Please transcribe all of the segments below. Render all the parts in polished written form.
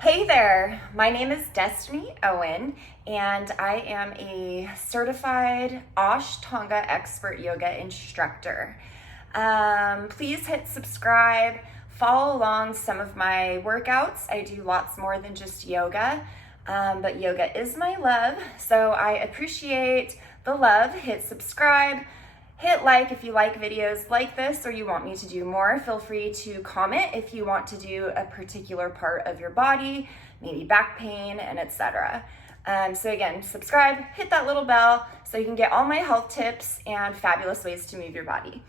Hey there, my name is Destiny Owen, and I am a certified Ashtanga expert yoga instructor. Please hit subscribe, follow along some of my workouts. I do lots more than just yoga, but yoga is my love, so I appreciate the love. Hit subscribe. Hit like if you like videos like this or you want me to do more. Feel free to comment if you want to do a particular part of your body, maybe back pain and etc. So again, subscribe, hit that little bell so you can get all my health tips and fabulous ways to move your body.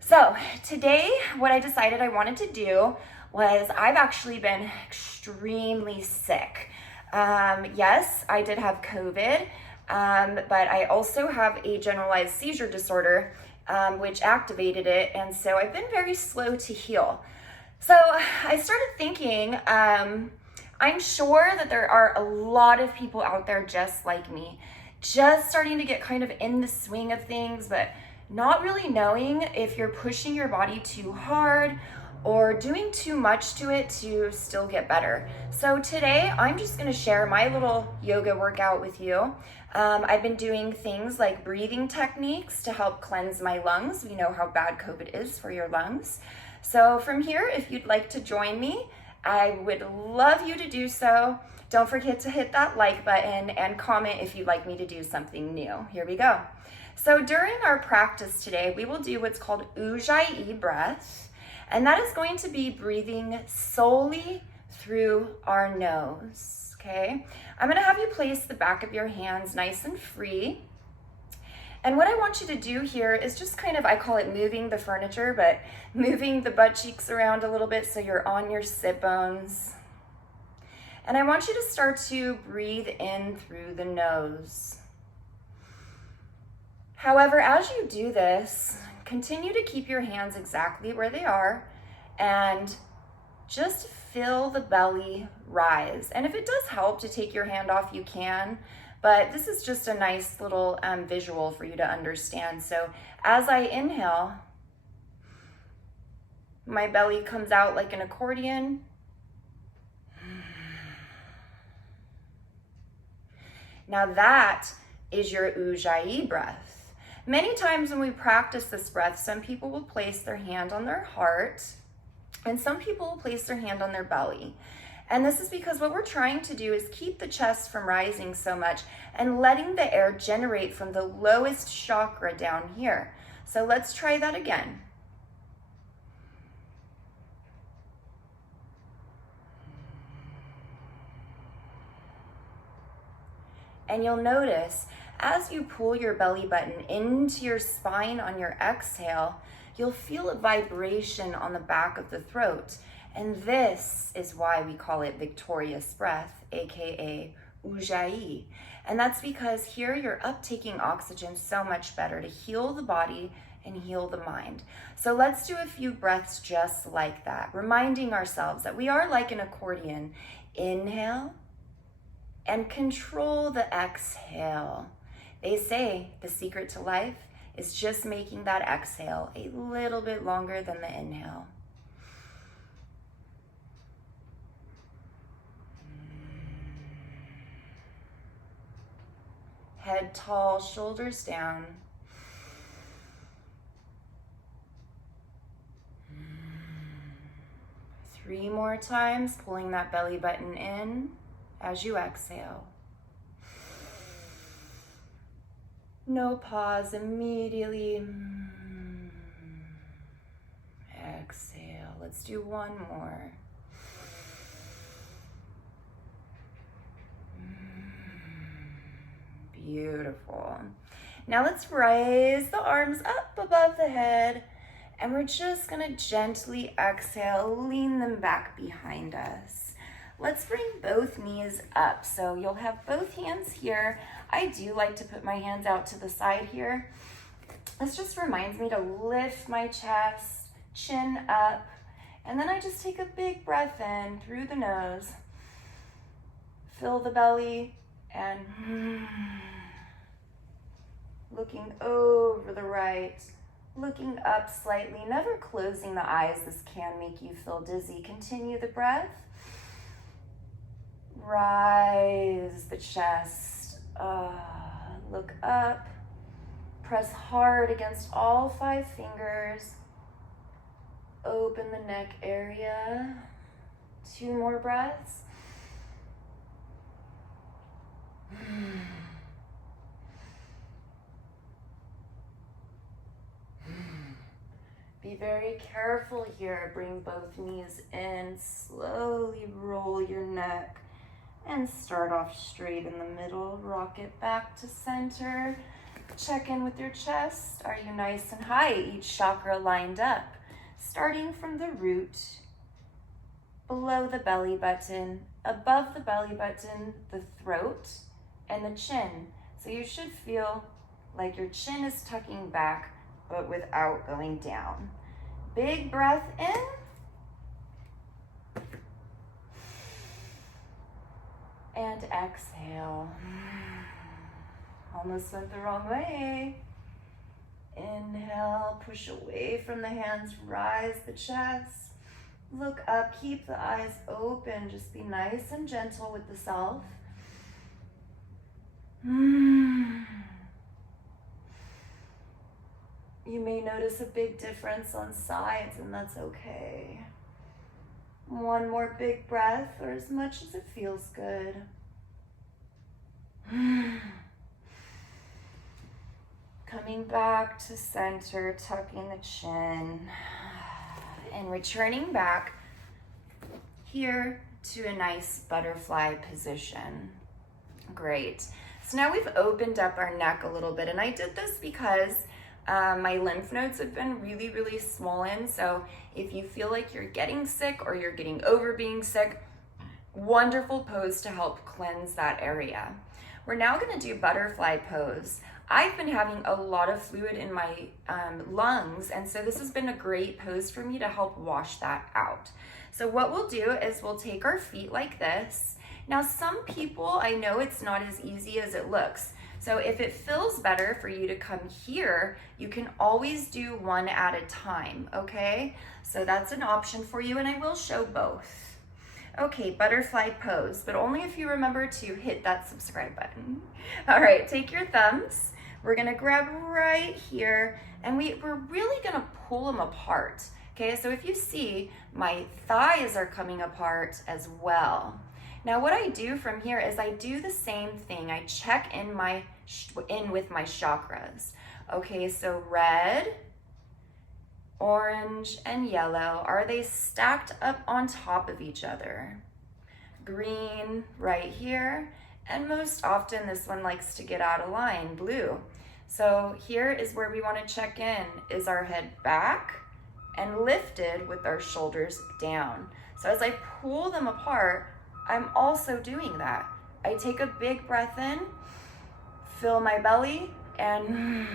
So today, what I decided I wanted to do was I've actually been extremely sick. Yes, I did have COVID. But I also have a generalized seizure disorder, which activated it, and so I've been very slow to heal. So I started thinking, I'm sure that there are a lot of people out there just like me, just starting to get kind of in the swing of things, but not really knowing if you're pushing your body too hard or doing too much to it to still get better. So today I'm just gonna share my little yoga workout with you. I've been doing things like breathing techniques to help cleanse my lungs. We know how bad COVID is for your lungs. So from here, if you'd like to join me, I would love you to do so. Don't forget to hit that like button and comment if you'd like me to do something new. Here we go. So during our practice today, we will do what's called Ujjayi breath. And that is going to be breathing solely through our nose, okay? I'm gonna have you place the back of your hands nice and free. And what I want you to do here is just kind of, I call it moving the furniture, but moving the butt cheeks around a little bit so you're on your sit bones. And I want you to start to breathe in through the nose. However, as you do this, continue to keep your hands exactly where they are and just feel the belly rise. And if it does help to take your hand off, you can, but this is just a nice little visual for you to understand. So as I inhale, my belly comes out like an accordion. Now that is your Ujjayi breath. Many times when we practice this breath, some people will place their hand on their heart and some people will place their hand on their belly. And this is because what we're trying to do is keep the chest from rising so much and letting the air generate from the lowest chakra down here. So let's try that again. And you'll notice as you pull your belly button into your spine on your exhale, you'll feel a vibration on the back of the throat. And this is why we call it victorious breath, aka Ujjayi. And that's because here you're uptaking oxygen so much better to heal the body and heal the mind. So let's do a few breaths just like that, reminding ourselves that we are like an accordion. Inhale and control the exhale. They say the secret to life is just making that exhale a little bit longer than the inhale. Head tall, shoulders down. Three more times, pulling that belly button in as you exhale. No pause, immediately exhale. Let's do one more. Beautiful. Now let's raise the arms up above the head and we're just gonna gently exhale, lean them back behind us. Let's bring both knees up. So you'll have both hands here. I do like to put my hands out to the side here. This just reminds me to lift my chest, chin up, and then I just take a big breath in through the nose. Fill the belly and looking over the right, looking up slightly, never closing the eyes. This can make you feel dizzy. Continue the breath. Rise the chest. Look up. Press hard against all 5 fingers. Open the neck area. 2 more breaths. Be very careful here. Bring both knees in. Slowly roll your neck and start off straight in the middle. Rock it back to center. Check in with your chest. Are you nice and high? Each chakra lined up. Starting from the root, below the belly button, above the belly button, the throat, and the chin. So you should feel like your chin is tucking back, but without going down. Big breath in. And exhale. Almost went the wrong way. Inhale, push away from the hands, rise the chest. Look up, keep the eyes open. Just be nice and gentle with the self. You may notice a big difference on sides, and that's okay. One more big breath, or as much as it feels good. Coming back to center, tucking the chin, and returning back here to a nice butterfly position. Great. So now we've opened up our neck a little bit, and I did this because my lymph nodes have been really, really swollen. So if you feel like you're getting sick or you're getting over being sick, wonderful pose to help cleanse that area. We're now going to do butterfly pose. I've been having a lot of fluid in my lungs, and so this has been a great pose for me to help wash that out. So what we'll do is we'll take our feet like this. Now, some people, I know it's not as easy as it looks. So if it feels better for you to come here, you can always do one at a time, okay? So that's an option for you, and I will show both. Okay, butterfly pose, but only if you remember to hit that subscribe button. All right, take your thumbs. We're gonna grab right here, and we're really gonna pull them apart. Okay, so if you see, my thighs are coming apart as well. Now what I do from here is I do the same thing. I check in with my chakras. Okay, so red, orange, and yellow, are they stacked up on top of each other? Green right here, and most often this one likes to get out of line, blue. So here is where we want to check in. Is our head back and lifted with our shoulders down? So as I pull them apart, I'm also doing that. I take a big breath in, fill my belly, and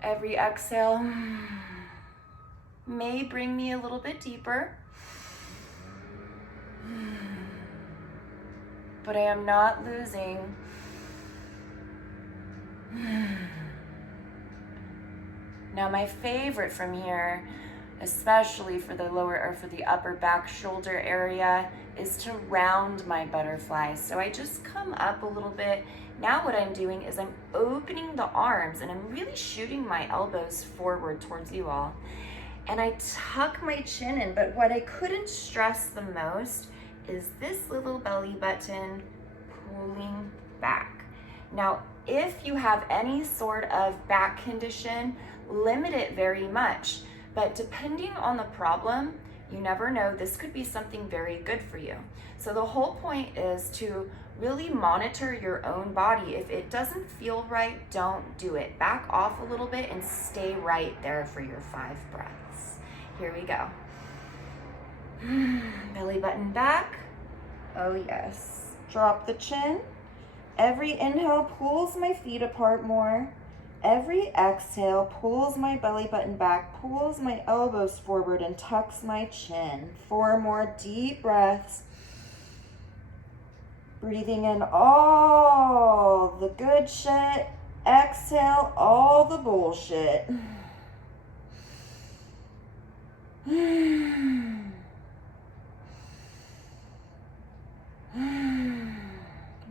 every exhale may bring me a little bit deeper, but I am not losing. Now my favorite from here, especially for the lower or for the upper back shoulder area, is to round my butterfly. So I just come up a little bit. Now what I'm doing is I'm opening the arms and I'm really shooting my elbows forward towards you all. And I tuck my chin in, but what I couldn't stress the most is this little belly button pulling back. Now, if you have any sort of back condition, limit it very much. But depending on the problem, you never know, this could be something very good for you. So the whole point is to really monitor your own body. If it doesn't feel right, don't do it. Back off a little bit and stay right there for your 5 breaths. Here we go. Belly button back. Oh yes. Drop the chin. Every inhale pulls my feet apart more. Every exhale pulls my belly button back, pulls my elbows forward, and tucks my chin. 4 more deep breaths. Breathing in all the good shit. Exhale all the bullshit.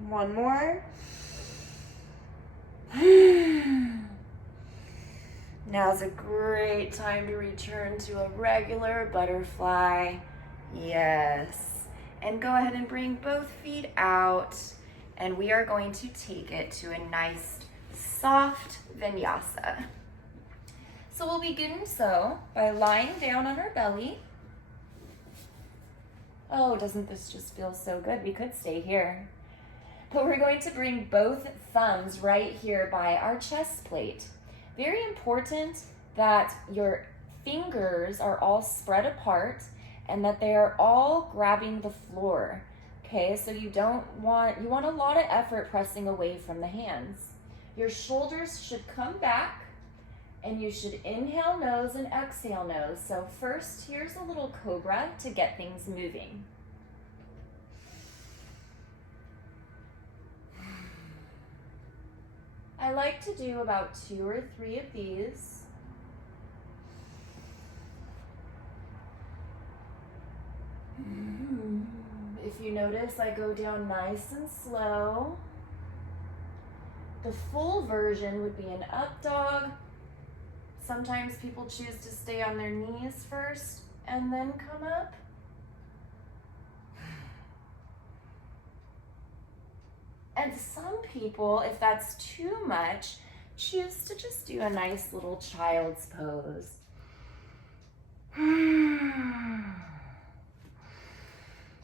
One more. Now's a great time to return to a regular butterfly. Yes. And go ahead and bring both feet out. And we are going to take it to a nice, soft vinyasa. So we'll begin by lying down on our belly. Oh, doesn't this just feel so good? We could stay here. But we're going to bring both thumbs right here by our chest plate. Very important that your fingers are all spread apart and that they are all grabbing the floor. Okay, so you want a lot of effort pressing away from the hands. Your shoulders should come back and you should inhale nose and exhale nose. So first, here's a little cobra to get things moving. I like to do about 2 or 3 of these. If you notice, I go down nice and slow. The full version would be an up dog. Sometimes people choose to stay on their knees first and then come up. And some people, if that's too much, choose to just do a nice little child's pose.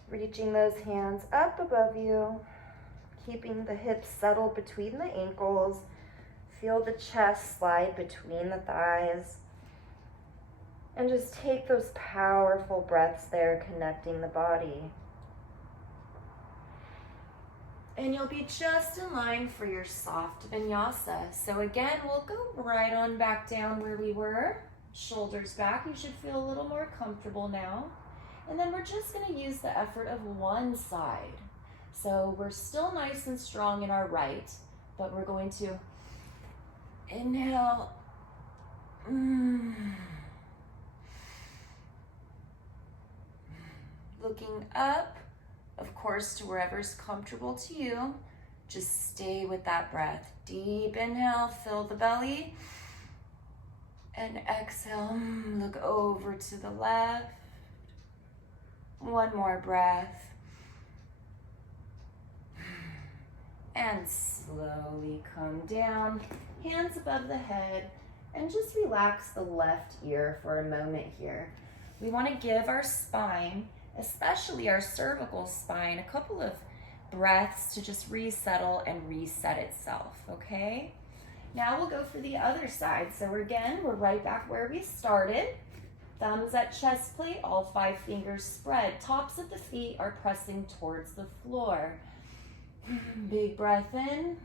Reaching those hands up above you, keeping the hips settled between the ankles. Feel the chest slide between the thighs. And just take those powerful breaths there, connecting the body. And you'll be just in line for your soft vinyasa. So again, we'll go right on back down where we were. Shoulders back. You should feel a little more comfortable now. And then we're just going to use the effort of one side. So we're still nice and strong in our right, but we're going to inhale. Looking up, of course, to wherever's comfortable to you. Just stay with that breath. Deep inhale, fill the belly. And exhale, look over to the left. One more breath. And slowly come down, hands above the head, and just relax the left ear for a moment here. We want to give our spine, especially our cervical spine, a couple of breaths to just resettle and reset itself, okay? Now we'll go for the other side. So we're right back where we started. Thumbs at chest plate, all 5 fingers spread. Tops of the feet are pressing towards the floor. Big breath in.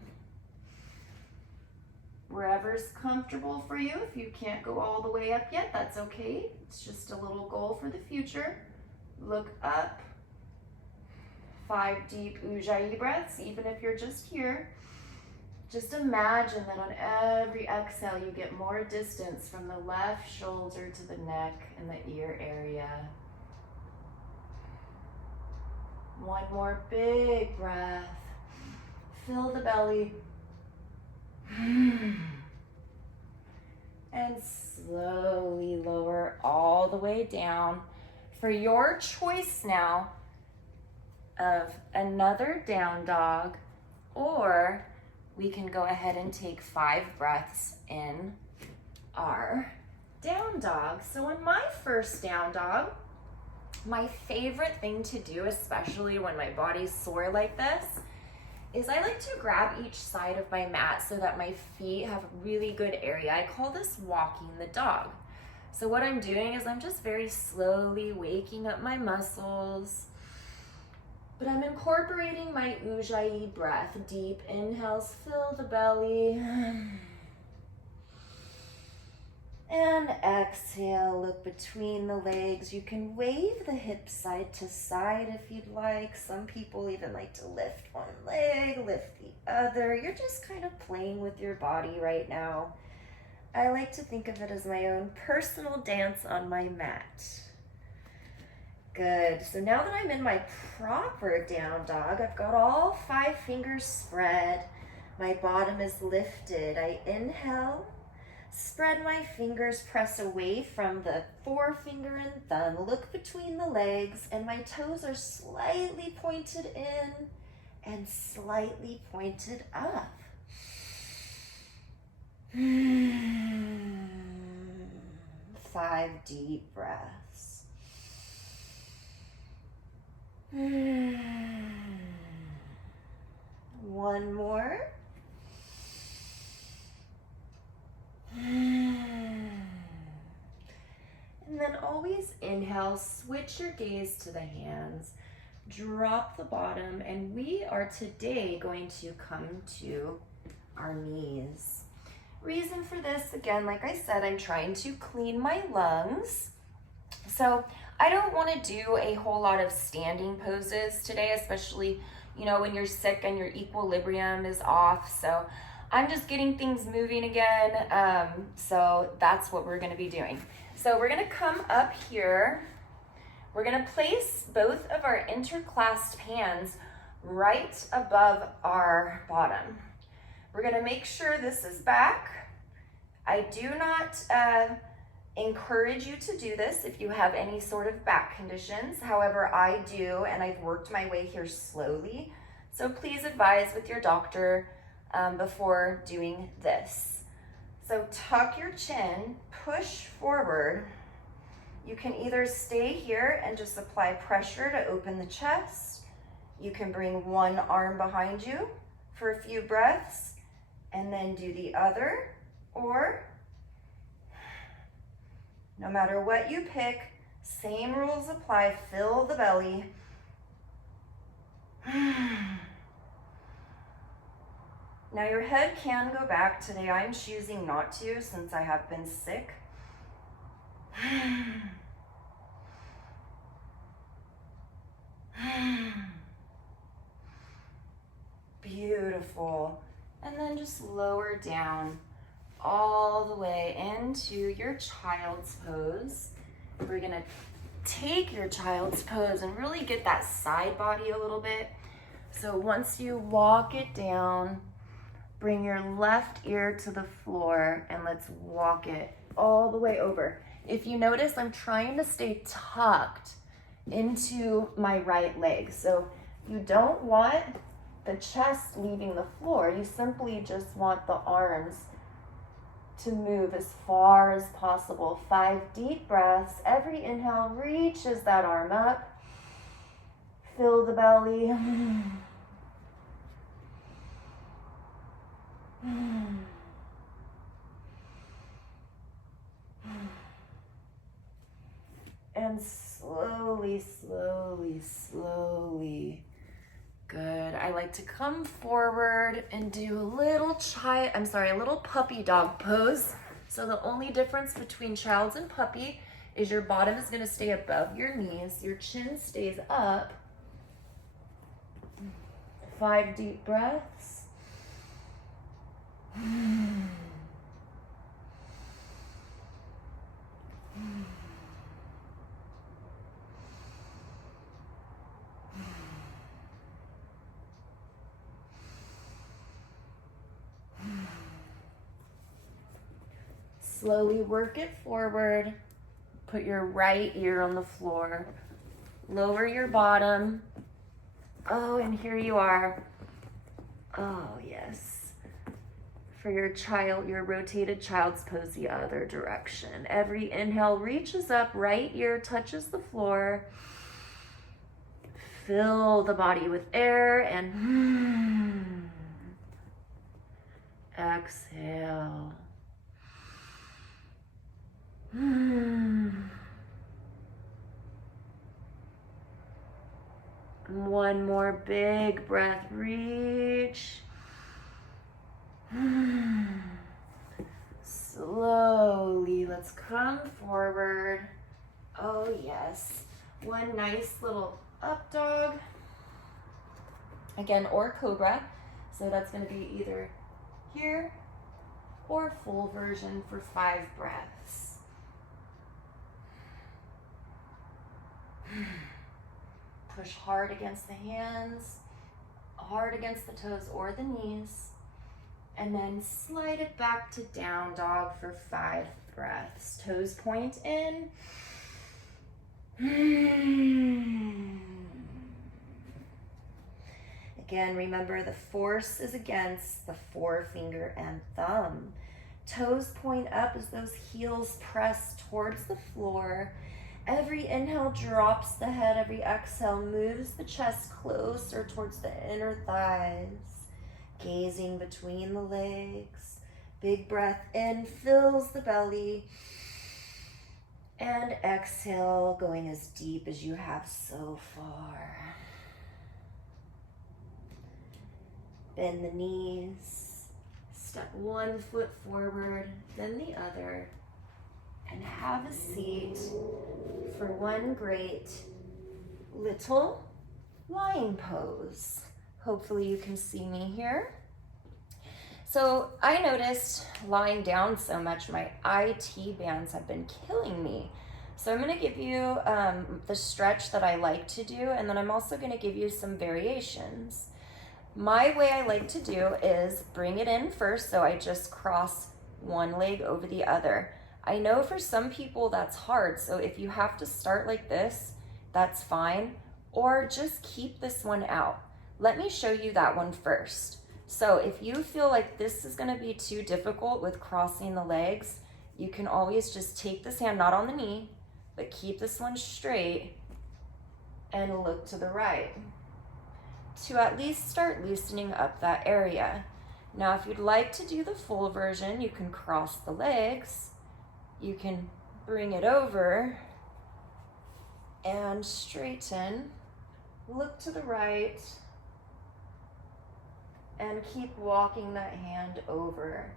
Wherever's comfortable for you. If you can't go all the way up yet, that's okay. It's just a little goal for the future. Look up. 5 deep Ujjayi breaths, even if you're just here. Just imagine that on every exhale, you get more distance from the left shoulder to the neck and the ear area. One more big breath. Fill the belly. And slowly lower all the way down. For your choice now of another down dog, or we can go ahead and take 5 breaths in our down dog. So in my first down dog, my favorite thing to do, especially when my body's sore like this, is I like to grab each side of my mat so that my feet have a really good area. I call this walking the dog. So what I'm doing is I'm just very slowly waking up my muscles, but I'm incorporating my Ujjayi breath. Deep inhales, fill the belly. And exhale, look between the legs. You can wave the hips side to side if you'd like. Some people even like to lift one leg, lift the other. You're just kind of playing with your body right now. I like to think of it as my own personal dance on my mat. Good. So now that I'm in my proper down dog, I've got all 5 fingers spread. My bottom is lifted. I inhale. Spread my fingers, press away from the forefinger and thumb. Look between the legs, and my toes are slightly pointed in and slightly pointed up. 5 deep breaths. One more. And then always inhale, switch your gaze to the hands, drop the bottom, and we are today going to come to our knees. Reason for this, again, like I said, I'm trying to clean my lungs. So I don't want to do a whole lot of standing poses today, especially, when you're sick and your equilibrium is off. So I'm just getting things moving again. So that's what we're going to be doing. So we're going to come up here. We're going to place both of our interclasped hands right above our bottom. We're going to make sure this is back. I do not encourage you to do this if you have any sort of back conditions. However, I do, and I've worked my way here slowly. So please advise with your doctor before doing this. So tuck your chin, push forward. You can either stay here and just apply pressure to open the chest. You can bring one arm behind you for a few breaths and then do the other, or no matter what you pick, same rules apply. Fill the belly. Now your head can go back. Today I'm choosing not to since I have been sick. Beautiful. And then just lower down all the way into your child's pose. We're gonna take your child's pose and really get that side body a little bit. So once you walk it down, bring your left ear to the floor and let's walk it all the way over. If you notice, I'm trying to stay tucked into my right leg. So you don't want the chest leaving the floor. You simply just want the arms to move as far as possible. 5 deep breaths. Every inhale reaches that arm up. Fill the belly. And slowly, slowly, slowly. Good. I like to come forward and do a little puppy dog pose. So the only difference between child's and puppy is your bottom is going to stay above your knees. Your chin stays up. 5 deep breaths. Slowly work it forward. Put your right ear on the floor. Lower your bottom. Oh, and here you are. Oh, yes. For your rotated child's pose the other direction. Every inhale reaches up, right ear touches the floor. Fill the body with air and exhale. One more big breath, reach. Slowly, let's come forward. Oh yes. One nice little up dog. Again, or cobra. So that's going to be either here or full version for 5 breaths. Push hard against the hands, hard against the toes or the knees, and then slide it back to down dog for 5 breaths. Toes point in. Again, remember the force is against the forefinger and thumb. Toes point up as those heels press towards the floor. Every inhale drops the head. Every exhale moves the chest closer towards the inner thighs. Gazing between the legs. Big breath in, fills the belly. And exhale, going as deep as you have so far. Bend the knees, step one foot forward, then the other, and have a seat for one great little lying pose. Hopefully you can see me here. So I noticed lying down so much, my IT bands have been killing me. So I'm gonna give you the stretch that I like to do, and then I'm also gonna give you some variations. My way I like to do is bring it in first, so I just cross one leg over the other. I know for some people that's hard, so if you have to start like this, that's fine, or just keep this one out. Let me show you that one first. So if you feel like this is gonna be too difficult with crossing the legs, you can always just take this hand, not on the knee, but keep this one straight and look to the right, to at least start loosening up that area. Now, if you'd like to do the full version, you can cross the legs, you can bring it over and straighten, look to the right, and keep walking that hand over.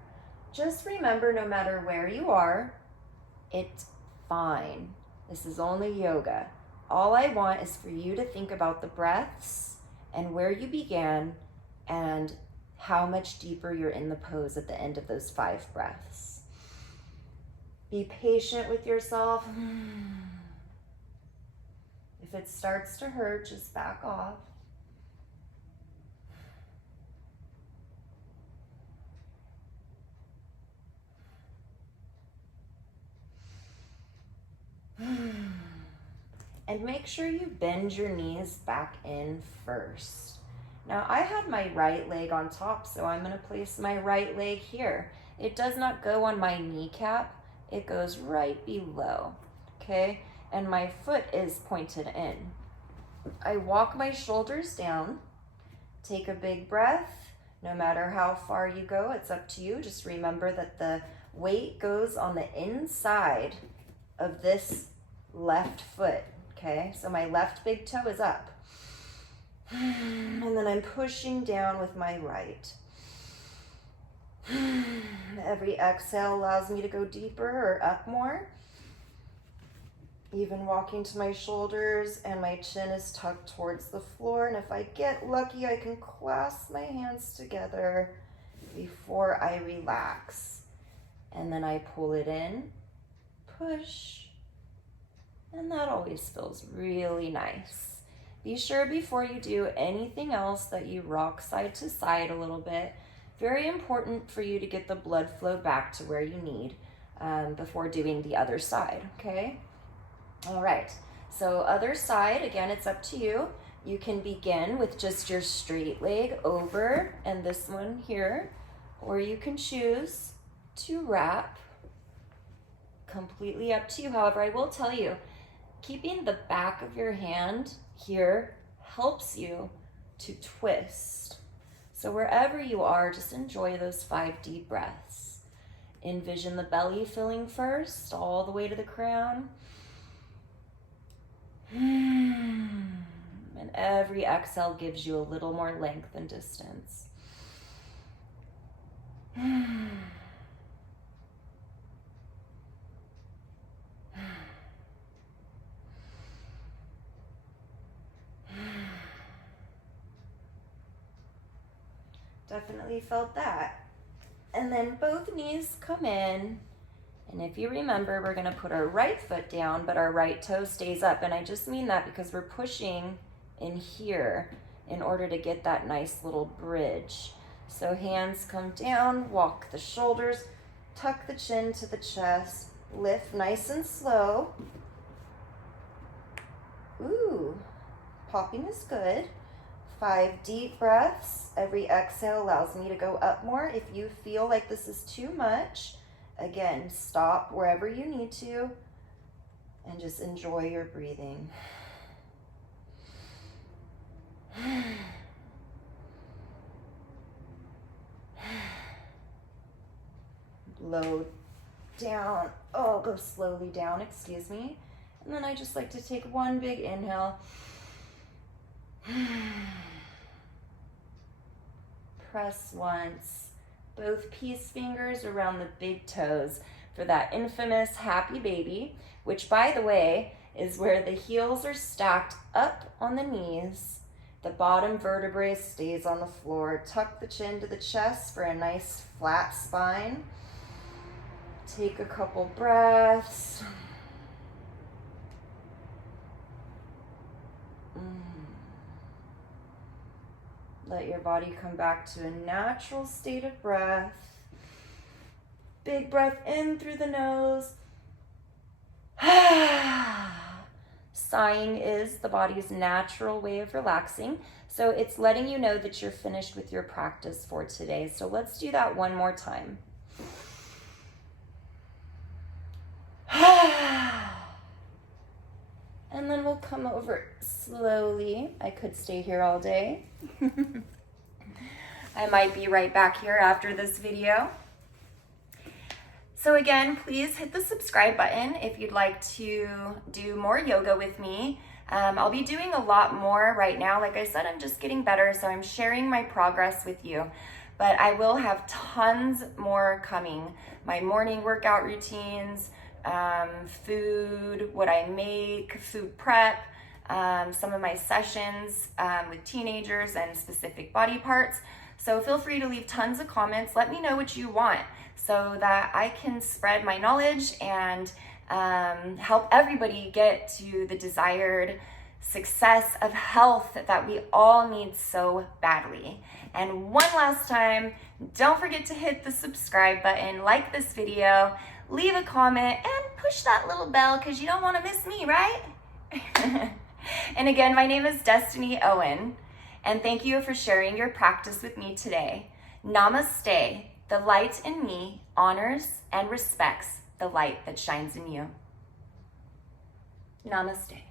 Just remember, no matter where you are, it's fine. This is only yoga. All I want is for you to think about the breaths and where you began and how much deeper you're in the pose at the end of those 5 breaths. Be patient with yourself. If it starts to hurt, just back off. And make sure you bend your knees back in first. Now I have my right leg on top, so I'm going to place my right leg here. It does not go on my kneecap, it goes right below, okay? And my foot is pointed in. I walk my shoulders down, take a big breath. No matter how far you go, it's up to you. Just remember that the weight goes on the inside of this left foot. Okay, so my left big toe is up. And then I'm pushing down with my right. Every exhale allows me to go deeper or up more. Even walking to my shoulders and my chin is tucked towards the floor. And if I get lucky, I can clasp my hands together before I relax. And then I pull it in, push. And that always feels really nice. Be sure before you do anything else that you rock side to side a little bit. Very important for you to get the blood flow back to where you need before doing the other side, okay? All right, so other side, again, it's up to you. You can begin with just your straight leg over and this one here, or you can choose to wrap. Completely up to you. However, I will tell you, keeping the back of your hand here helps you to twist. So wherever you are, just enjoy those 5 deep breaths. Envision the belly filling first, all the way to the crown. And every exhale gives you a little more length and distance. Definitely felt that. And then both knees come in. And if you remember, we're gonna put our right foot down, but our right toe stays up. And I just mean that because we're pushing in here in order to get that nice little bridge. So hands come down, walk the shoulders, tuck the chin to the chest, lift nice and slow. Ooh, popping is good. 5 deep breaths. Every exhale allows me to go up more. If you feel like this is too much, again, stop wherever you need to and just enjoy your breathing. Low down. Oh, go slowly down, excuse me. And then I just like to take one big inhale. Press once. Both peace fingers around the big toes for that infamous happy baby, which, by the way, is where the heels are stacked up on the knees. The bottom vertebrae stays on the floor. Tuck the chin to the chest for a nice flat spine. Take a couple breaths. Let your body come back to a natural state of breath. Big breath in through the nose. Sighing is the body's natural way of relaxing. So it's letting you know that you're finished with your practice for today. So let's do that one more time. And then we'll come over slowly. I could stay here all day. I might be right back here after this video. So again, please hit the subscribe button if you'd like to do more yoga with me. I'll be doing a lot more right now. Like I said, I'm just getting better, so I'm sharing my progress with you. But I will have tons more coming. My morning workout routines, food, what I make, food prep, some of my sessions with teenagers and specific body parts. So feel free to leave tons of comments. Let me know what you want so that I can spread my knowledge and help everybody get to the desired success of health that we all need so badly. And one last time, don't forget to hit the subscribe button, like this video, leave a comment, and push that little bell because you don't want to miss me, right? And again, my name is Destiny Owen, and thank you for sharing your practice with me today. Namaste. The light in me honors and respects the light that shines in you. Namaste.